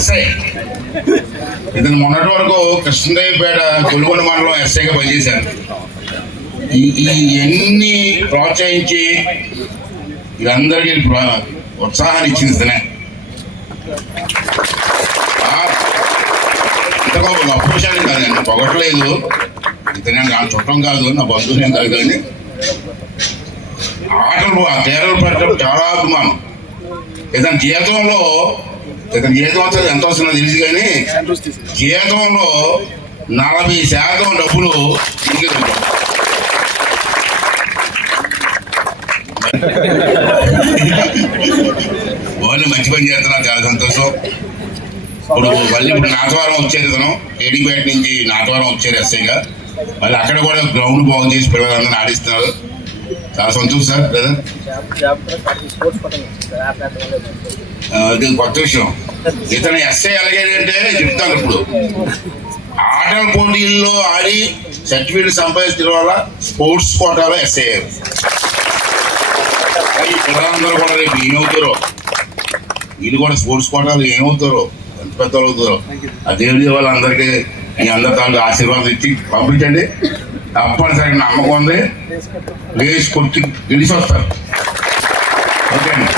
SI. ఇతను మొన్నటి వరకు కృష్ణదేవిపేట కొలుగొండ మండలం ఎస్ఐగా పనిచేశారు. ఇవన్నీ ప్రోత్సహించి వీళ్ళందరికీ ఉత్సాహాన్ని ఇచ్చింది ఇతనే. ఇంతకు గొప్ప విషయాన్ని కాదు, నేను పొగట్లేదు, ఇతనే నా చుట్టం కాదు, నా బంధువులేం కాదు, కానీ ఆటలు ఆ కేరళ పెట్టడం చాలా అభిమానం. ఇతని జీవితంలో వస్తుంది ఎంత వస్తుందో తెలుసు, కానీ జీవితంలో 40% డబ్బులు ఇంటికి ఉంటాం. వాళ్ళు మంచి పని చేస్తున్నారు, చాలా సంతోషం. ఇప్పుడు నాతవరం వచ్చారు, ఇతను ఏడిపేట నుంచి నాతవరం వచ్చారు ఎస్ఐగా. మళ్ళీ అక్కడ కూడా గ్రౌండ్ బాగు చేసి పిల్లలందరినీ ఆడిస్తున్నారు. చాలా సంతోషం సార్. బ్రదర్ అది కొత్త విషయం. ఇతను ఎస్ఐ ఎలాగేంటే చెప్తాను, ఇప్పుడు ఆటల పోటీల్లో ఆడి సర్టిఫికేట్ సంపాదించడం వల్ల స్పోర్ట్స్ కోటాలో ఎస్ఐ అయ్యారు. ఈ పిల్లలందరూ కూడా రేపు ఏమవుతారో, వీళ్ళు కూడా స్పోర్ట్స్ కోటాలు ఏమవుతారో, ఎంత పెద్ద అవుతారో ఆ దేవుడి వాళ్ళందరికీ మీ అందరి తాలూకు ఆశీర్వాదం ఇచ్చి పంపించండి. తప్పనిసరిగా నమ్మకం ఉంది, వేసి కొట్టి గెలిచి వస్తారు. ఓకే అండి.